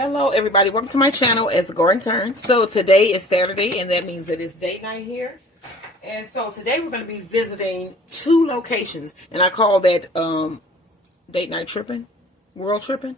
Hello everybody, welcome to my channel as the Garden Turns. So today is Saturday and that means it is date night here. And so today we're going to be visiting two locations, and I call that date night tripping, world tripping.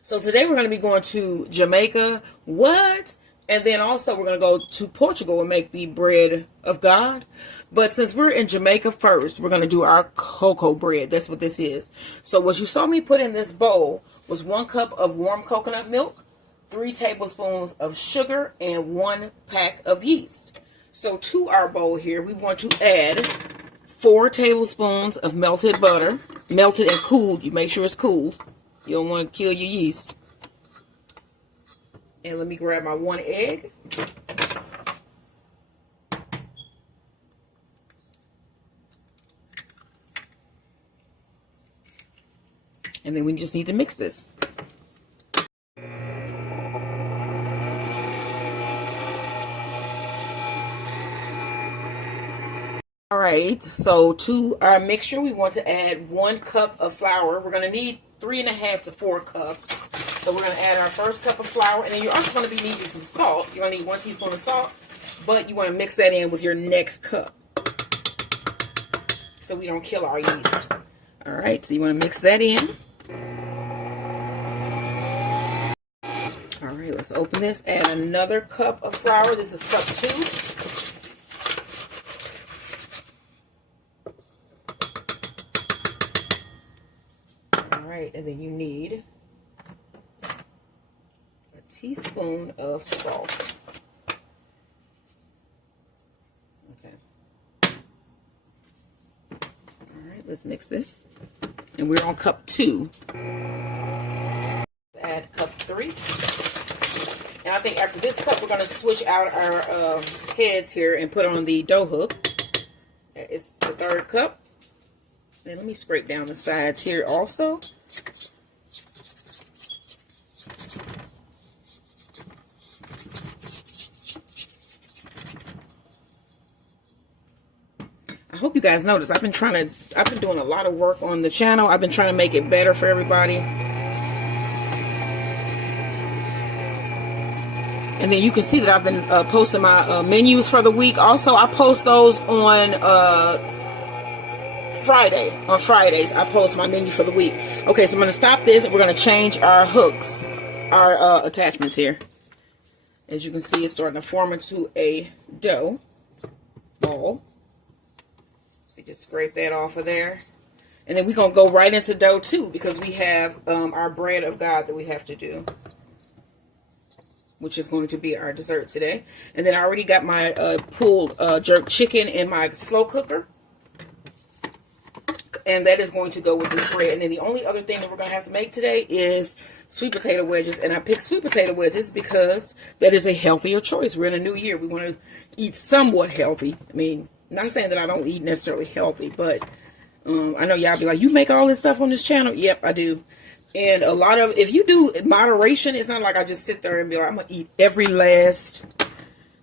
So today we're going to be going to Jamaica, and then also we're going to go to Portugal and make the bread of God. But since we're in Jamaica first, we're going to do our cocoa bread. That's what this is. So what you saw me put in this bowl was 1 cup of warm coconut milk, 3 tablespoons of sugar, and 1 pack of yeast. So to our bowl here, we want to add 4 tablespoons of melted butter, melted and cooled. You make sure it's cooled. You don't want to kill your yeast. And let me grab my 1 egg. And then we just need to mix this. Alright, so to our mixture, we want to add 1 cup of flour. We're going to need 3.5 to 4 cups. So we're going to add our first cup of flour. And then you're also going to be needing some salt. You're going to need 1 teaspoon of salt. But you want to mix that in with your next cup, so we don't kill our yeast. Alright, so you want to mix that in. Alright, let's open this. Add another cup of flour. This is cup 2. Alright, and then you need a teaspoon of salt. Okay. Alright, let's mix this. And we're on cup 2. Add cup 3. And I think after this cup, we're going to switch out our heads here and put on the dough hook. It's the 3rd cup. And let me scrape down the sides here also. I hope you guys notice I've been doing a lot of work on the channel. I've been trying to make it better for everybody. And then you can see that I've been posting my menus for the week. Also, I post those on Friday. On Fridays, I post my menu for the week. Okay, so I'm going to stop this, and we're going to change our hooks, our attachments here. As you can see, it's starting to form into a dough ball. So just scrape that off of there. And then we're going to go right into dough 2, because we have our bread of God that we have to do, which is going to be our dessert today. And then I already got my pulled jerk chicken in my slow cooker. And that is going to go with this bread. And then the only other thing that we're going to have to make today is sweet potato wedges. And I picked sweet potato wedges because that is a healthier choice. We're in a new year. We want to eat somewhat healthy. I mean, not saying that I don't eat necessarily healthy, but I know y'all be like, you make all this stuff on this channel? Yep, I do. And a lot of, if you do moderation, it's not like I just sit there and be like, I'm going to eat every last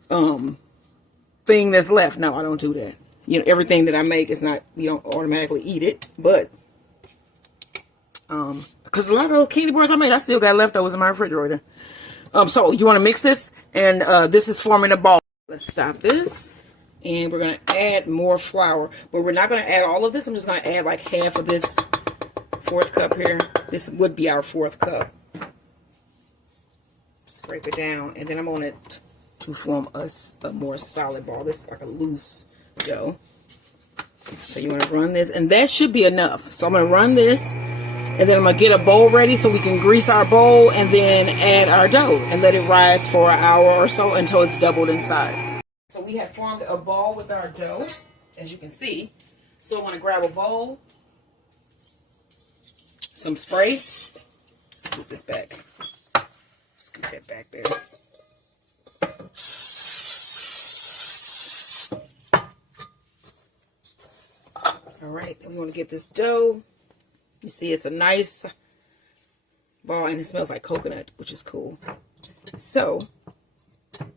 thing that's left. No, I don't do that. You know, everything that I make is not, you don't automatically eat it. But, because a lot of those candy bars I made, I still got leftovers in my refrigerator. So you want to mix this, and this is forming a ball. Let's stop this. And we're going to add more flour. But we're not going to add all of this. I'm just going to add like half of this 4th cup here. This would be our 4th cup. Scrape it down, and then I'm on it to form a more solid ball. This is like a loose dough. So you want to run this, and that should be enough. So I'm going to run this, and then I'm going to get a bowl ready so we can grease our bowl, and then add our dough and let it rise for an hour or so until it's doubled in size. So we have formed a ball with our dough, as you can see. So I want to grab a bowl, some spray. Scoop this back. Scoop that back there. Alright, then we want to get this dough. You see, it's a nice ball, and it smells like coconut, which is cool. So, you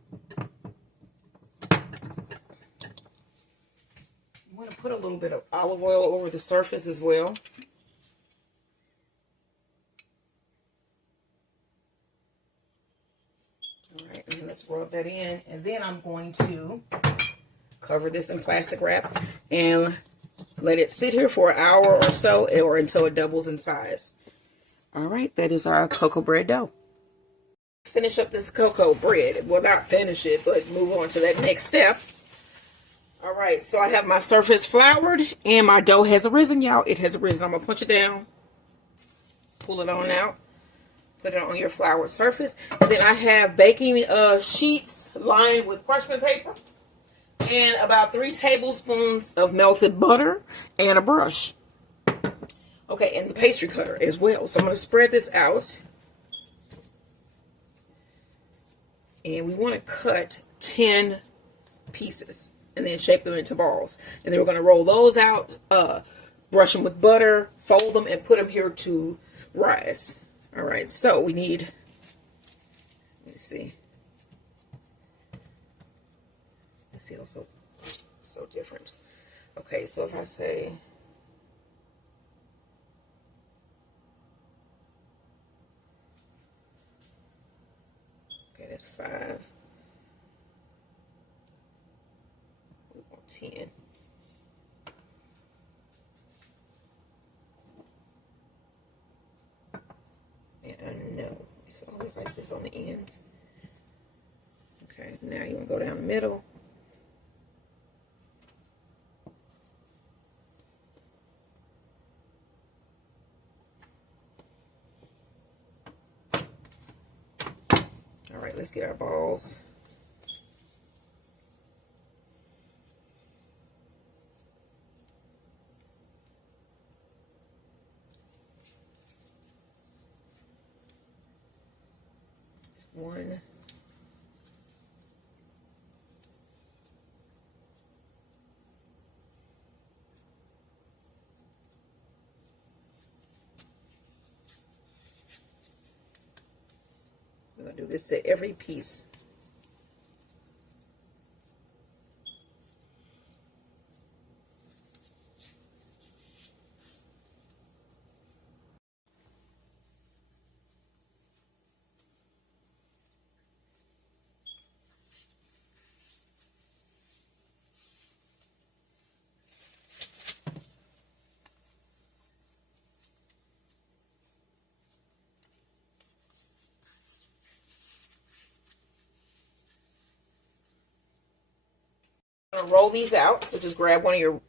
want to put a little bit of olive oil over the surface as well. let's rub that in. And then I'm going to cover this in plastic wrap and let it sit here for an hour or so, or until it doubles in size. All right, that is our cocoa bread dough. Finish up this cocoa bread. Well, not finish it, but move on to that next step. All right, so I have my surface floured and my dough has arisen, y'all. It has arisen. I'm going to punch it down, pull it on out, put it on your floured surface. And then I have baking sheets lined with parchment paper and about 3 tablespoons of melted butter and a brush. Okay, and the pastry cutter as well. So I'm going to spread this out. And we want to cut 10 pieces and then shape them into balls. And then we're going to roll those out, brush them with butter, fold them, and put them here to rise. All right, so we need, let me see. It feels so different. Okay, so if I say, okay, that's 5. We want 10. And no, it's always like this on the ends. Okay, now you want to go down the middle. All right, let's get our balls. One. We're going to do this to every piece. I'm going to roll these out, so just grab one of your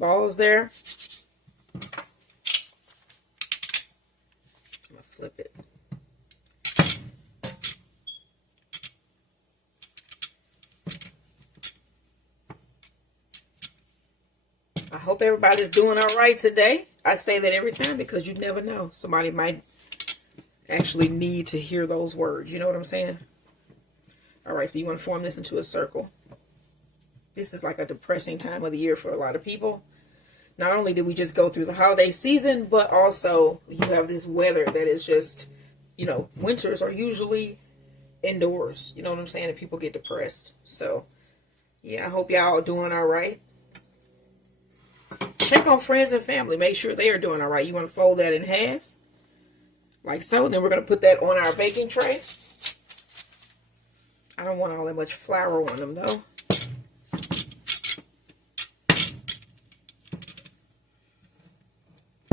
balls there. I'm going to flip it. I hope everybody's doing all right today. I say that every time because you never know. Somebody might actually need to hear those words. You know what I'm saying? All right, so you want to form this into a circle. This is like a depressing time of the year for a lot of people. Not only did we just go through the holiday season, but also you have this weather that is just, you know, winters are usually indoors. You know what I'm saying? And people get depressed. So, yeah, I hope y'all are doing all right. Check on friends and family. Make sure they are doing all right. You want to fold that in half, like so. And then we're going to put that on our baking tray. I don't want all that much flour on them, though.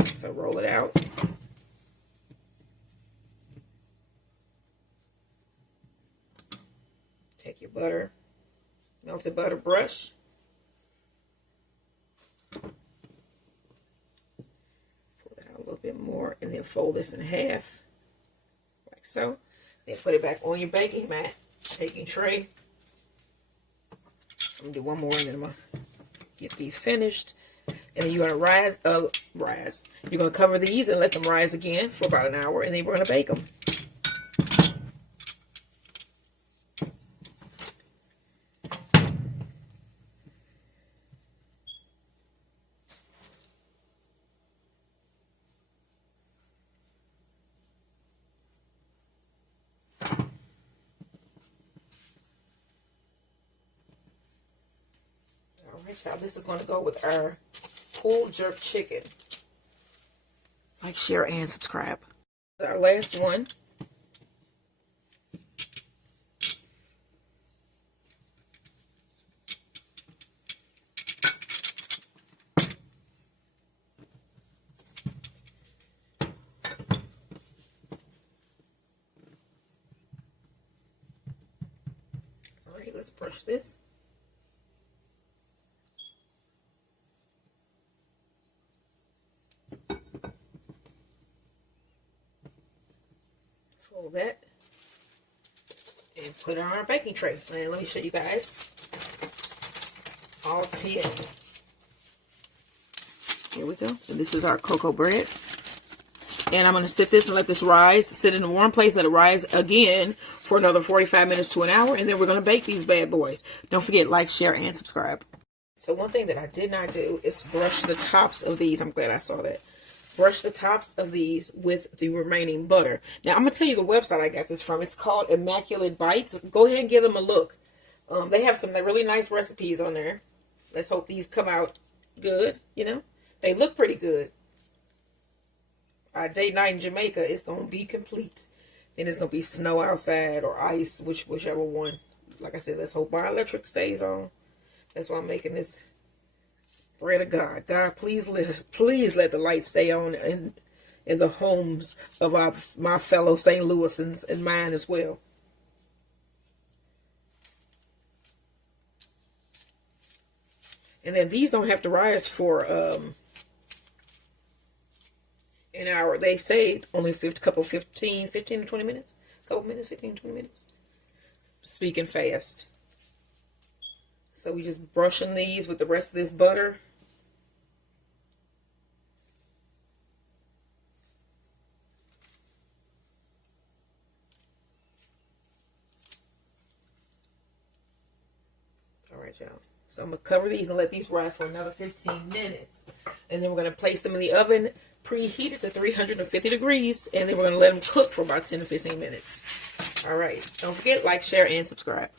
So roll it out. Take your butter, melted butter brush. Pull that out a little bit more and then fold this in half, like so. Then put it back on your baking mat, baking tray. I'm going to do one more and then I'm going to get these finished. And then you're going to rise. You're going to cover these and let them rise again for about an hour. And then we're going to bake them. All right, y'all. This is going to go with our pulled jerk chicken. Like, share, and subscribe. Our last one. Okay, let's brush this. Fold that and put it on our baking tray. And let me show you guys. All TL. Here we go. And this is our cocoa bread. And I'm going to sit this and let this rise. Sit in a warm place, let it rise again for another 45 minutes to an hour. And then we're going to bake these bad boys. Don't forget, like, share, and subscribe. So one thing that I did not do is brush the tops of these. I'm glad I saw that. Brush the tops of these with the remaining butter. Now, I'm going to tell you the website I got this from. It's called Immaculate Bites. Go ahead and give them a look. They have some really nice recipes on there. Let's hope these come out good, you know. They look pretty good. Our date night in Jamaica is going to be complete. Then it's going to be snow outside or ice, whichever one. Like I said, let's hope our electric stays on. That's why I'm making this bread of God. God, please let the light stay on in the homes of my fellow St. Louisans and mine as well. And then these don't have to rise for an hour. They say only 15 to 20 minutes. Couple minutes, 15 to 20 minutes. Speaking fast. So we just brushing these with the rest of this butter. All right, y'all. So I'm going to cover these and let these rise for another 15 minutes. And then we're going to place them in the oven, preheated to 350 degrees. And then we're going to let them cook for about 10 to 15 minutes. All right. Don't forget, like, share, and subscribe.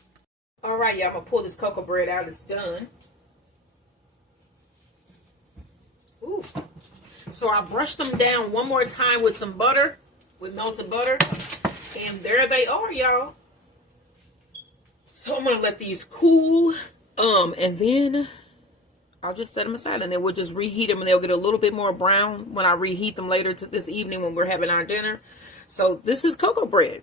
All right, y'all. I'm going to pull this cocoa bread out. It's done. Ooh. So I brushed them down one more time with some butter, with melted butter. And there they are, y'all. So I'm going to let these cool. And then I'll just set them aside, and then we'll just reheat them, and they'll get a little bit more brown when I reheat them later this evening when we're having our dinner. So this is cocoa bread.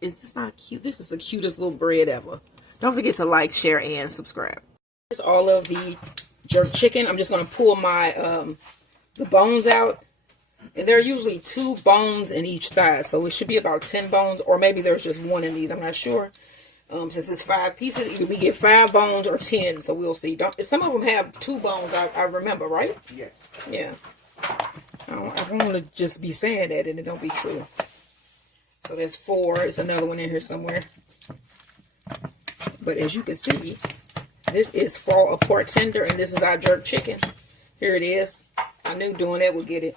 Is this not cute? This is the cutest little bread ever. Don't forget to like, share, and subscribe. Here's all of the jerk chicken. I'm just going to pull my the bones out. And there are usually 2 bones in each thigh, so it should be about 10 bones, or maybe there's just 1 in these. I'm not sure. Since it's 5 pieces, either we get 5 bones or 10, so we'll see. Some of them have 2 bones, I remember, right? Yes. Yeah. I don't want to just be saying that and it don't be true. So there's 4. There's another one in here somewhere. But as you can see, this is fall apart tender, and this is our jerk chicken. Here it is. I knew doing that would get it.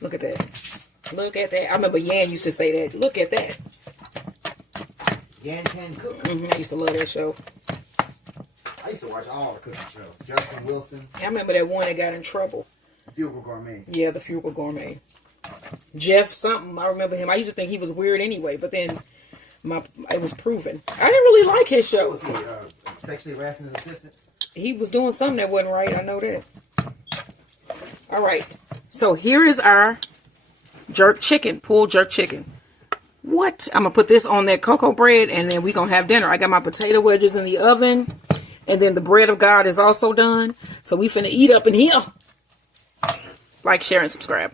Look at that. Look at that. I remember Yan used to say that. Look at that. Yan Can Cook. I used to love that show. I used to watch all the cooking shows. Justin Wilson. I remember that one that got in trouble. Frugal Gourmet. Yeah, the Frugal Gourmet. Jeff something. I remember him. I used to think he was weird anyway, but then it was proven. I didn't really like his show. Was he sexually harassing his assistant? He was doing something that wasn't right. I know that. All right. So here is our jerk chicken, pulled jerk chicken. What? I'm going to put this on that cocoa bread, and then we're going to have dinner. I got my potato wedges in the oven, and then the bread of God is also done. So we finna eat up in here. Like, share, and subscribe.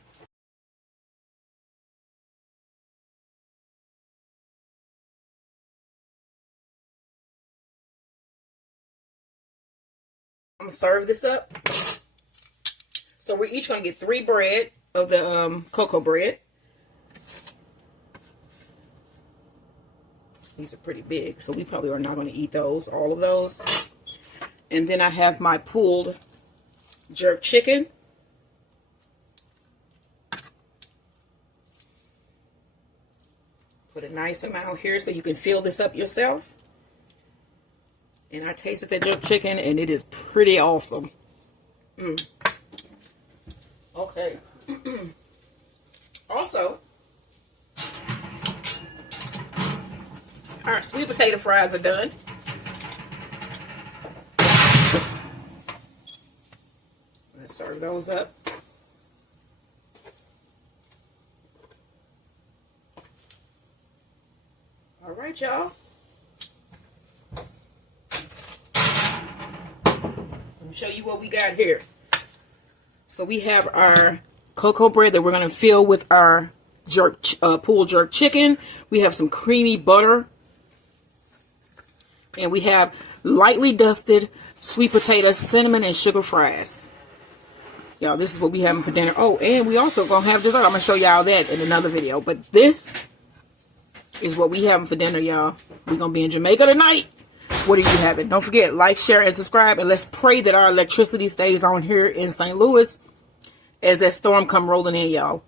I'm going to serve this up. So we're each going to get 3 bread of the cocoa bread. These are pretty big, so we probably are not going to eat those, all of those. And then I have my pulled jerk chicken. Put a nice amount here so you can fill this up yourself. And I tasted that jerk chicken, and it is pretty awesome. Okay. Also, our sweet potato fries are done. Let's serve those up. All right, y'all. me show you what we got here. So we have our cocoa bread that we're going to fill with our pulled jerk chicken. We have some creamy butter. And we have lightly dusted sweet potatoes, cinnamon, and sugar fries. Y'all, this is what we having for dinner. Oh, and we also going to have dessert. I'm going to show y'all that in another video. But this is what we having for dinner, y'all. We're going to be in Jamaica tonight. What are you having? Don't forget, like, share, and subscribe. And let's pray that our electricity stays on here in St. Louis as that storm come rolling in, y'all.